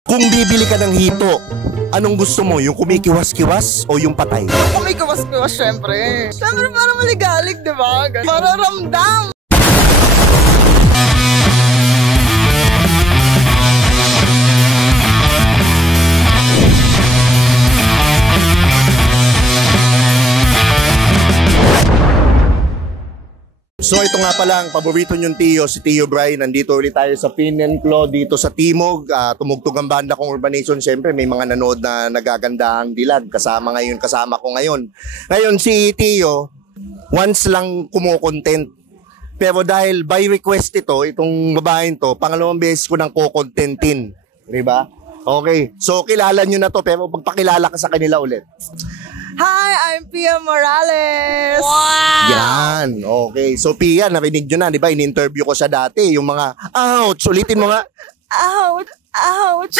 Kung bibili ka ng hito, anong gusto mo? Yung kumikiwas-kiwas o yung patay? Yung kumikiwas-kiwas, syempre. Syempre, para maligalig, di ba? Para ramdam. So ito nga pala ang paborito nyong Tio, si Tio Bry. Nandito ulit tayo sa Pin and Claw dito sa Timog. Tumugtog ang banda kong Urbanation. Siyempre may mga nanood na nagagandahang dilag. Kasama ko ngayon. Ngayon si Tio, once lang kumukontent. Pero dahil by request itong babaeng to, pangalawang beses ko nang kukontentin. Diba? Okay, so kilala nyo na to pero pagpakilala ka sa kanila ulit. Hi, I'm Pia Morales. Wow! Yan, okay. So Pia, narinig nyo na, di ba? In-interview ko siya dati, yung mga, ouch, ulitin mo nga. Ouch, ouch.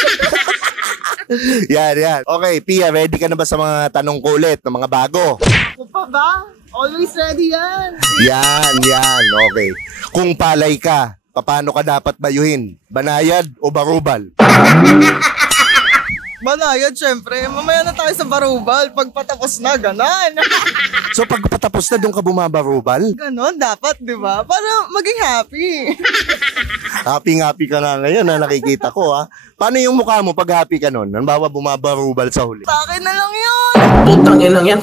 Yan. Okay, Pia, ready ka na ba sa mga tanong ko ulit, ng mga bago? Ako pa ba? Always ready yan. Yan, okay. Kung palay ka, paano ka dapat bayuhin? Banayad o barubal? Banayad, syempre. Mamaya na tayo sa barubal. Pag patapos na, ganon. So pag patapos na, doon ka bumabarubal? Ganon, dapat, di ba? Para maging happy. Happy ka na ngayon, nakikita ko, ha? Paano yung mukha mo pag happy ka nun? Halimbawa, bumabarubal sa huli. Sa akin na lang yun. Putang ina yan.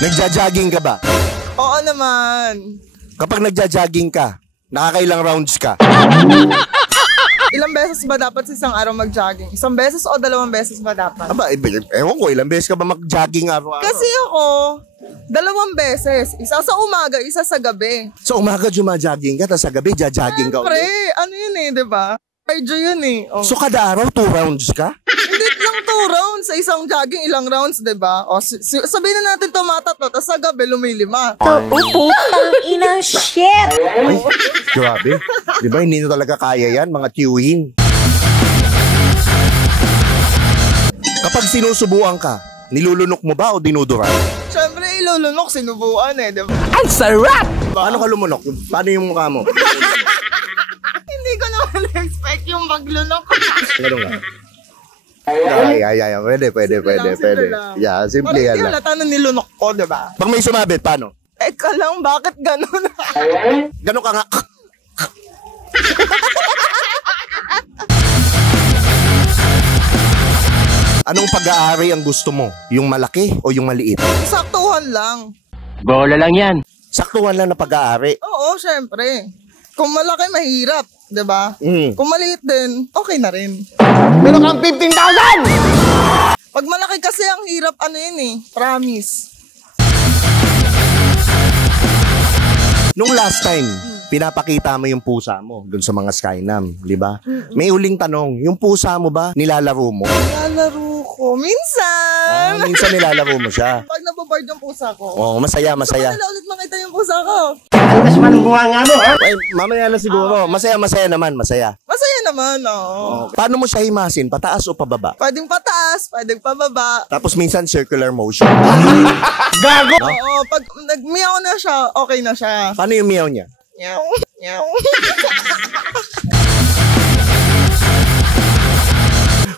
Nagja-jogging ka ba? Oo naman. Kapag nagja-jogging ka, nakakailang rounds ka? Ilang beses ba dapat sa isang araw mag-jogging? Isang beses o 2 beses ba dapat? Aba, ewan ko, ilang beses ka ba mag-jogging araw-araw? Kasi ako, 2 beses. Isa sa umaga, isa sa gabi. Sa umaga jogging ka, tapos sa gabi jogging ka Siyempre, ulit? ano yun eh, di ba? Cardio yun eh. Oh. So kada araw 2 rounds ka? Hindi lang 2 rounds. Sa isang jogging, ilang rounds, di ba? O, sabihin na natin tumatatlo, tapos sa gabi, lumilima. Putang ina, shit! Ay, grabe. Di ba, hindi nyo talaga kaya yan, mga tiyuhin. Kapag sinusubuan ka, nilulunok mo ba o dinudura? Siyempre, ilulunok, sinubuan eh, di ba? Ang sarap! Paano ka lumunok? Paano yung mukha mo? Hindi ko naman expect yung maglunok. Ganun nga. Ay. Pwede. Lang. Yeah, simple Parang yan hindi lang. halata na nilunok ko, di ba? Pag may sumabit, paano? Eka lang, bakit ganun? Ganun ka nga. Anong pag-aari ang gusto mo? Yung malaki o yung maliit? Saktuhan lang. Bola lang yan. Saktuhan lang na pag-aari. Oo, syempre. Kung malaki, mahirap, di ba? Kung maliit din, okay na rin. Meron kang 15,000! Pag malaki kasi ang hirap, ano yun eh, promise. Nung last time, pinapakita mo yung pusa mo dun sa mga Skynam, di ba? May huling tanong, yung pusa mo ba nilalaro mo? Nilalaro ko, minsan. Minsan nilalaro mo siya. Pag naboboard yung pusa ko. Oo, masaya. Gusto ko nila ulit makita yung pusa ko. Alas man ang bunga nga mo, ha? Ay, mamaya na siguro. Masaya naman, masaya. Masaya naman, oo. Paano mo siya himasin? Pataas o pababa? Pwedeng pataas, pwedeng pababa. Tapos minsan circular motion. Gago! Oo, pag nag-meow na siya, okay na siya. Paano yung meow niya? Meow, meow.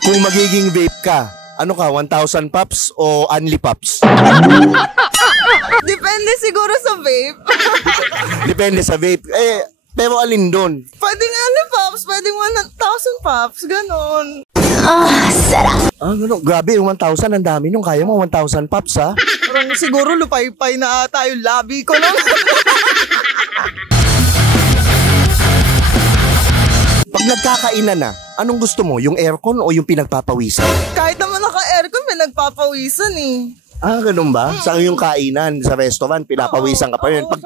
Kung magiging vape ka, ano ka, 1,000 pops o only pops? Depende siguro sa vape. Depende sa vape. Pero alin doon? Pwedeng pops, pwedeng 1,000 pops, ganon. Gano'n. Grabe, yung 1,000, ang dami nung kaya mo, 1,000 pops, ha? Parang siguro lupay-pay na ata yung labi ko lang. Pag nagkakainan na, anong gusto mo? Yung aircon o yung pinagpapawisan? Kahit naman naka-aircon, may nagpapawisan eh. Ganun ba? Sa yung kainan, sa restaurant, pinapawisan ka pa rin. Pag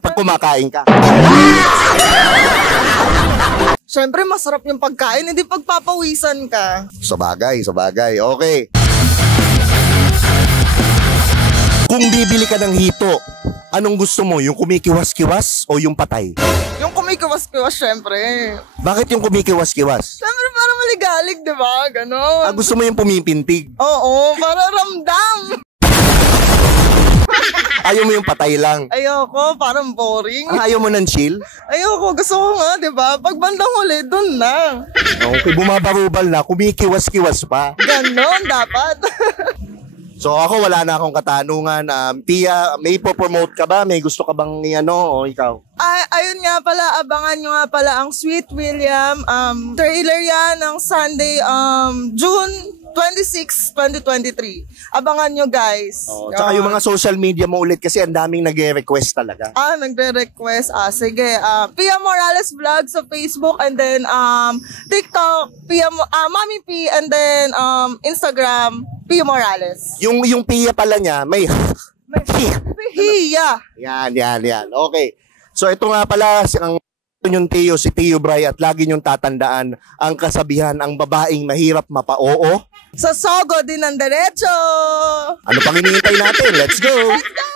pag kumakain ka. Siyempre, masarap yung pagkain, hindi pagpapawisan ka. Sabagay. Okay. Kung bibili ka ng hito, anong gusto mo? Yung kumikiwas-kiwas o yung patay? Yung kumikiwas-kiwas, syempre. Bakit yung kumikiwas-kiwas? Siyempre, para maligalig, di ba? Ganon. Gusto mo yung pumipintig? Oo, para ramdam. Ayaw mo yung patay lang. Ayoko, parang boring. Ayaw mo ng chill? Ayoko, gusto ko nga, di ba? Pag bandang huli, dun na. Okay, bumabarubal na, kumikiwas-kiwas pa. Ganon, dapat. So ako wala na akong katanungan. Tia, may po-promote ka ba? May gusto ka bang o ikaw? Ayun nga pala, abangan nyo nga pala ang Sweet William. Trailer yan ng Sunday, June 26, 2023. Abangan nyo, guys. Tsaka yung mga social media mo ulit kasi ang daming nag-request talaga. Nagre-request. Sige. Pia Morales Vlog sa Facebook and then TikTok, Mami P, and then Instagram, Pia Morales. Yung Pia pala niya, may Hiya. Yan. Okay. So ito nga pala ang yung Tio, si Tio Bray, at lagi niyong tatandaan ang kasabihan, ang babaeng mahirap mapa-oo. Sa sogo din ang derecho. Ano pang hinihintay natin? Let's go! Let's go!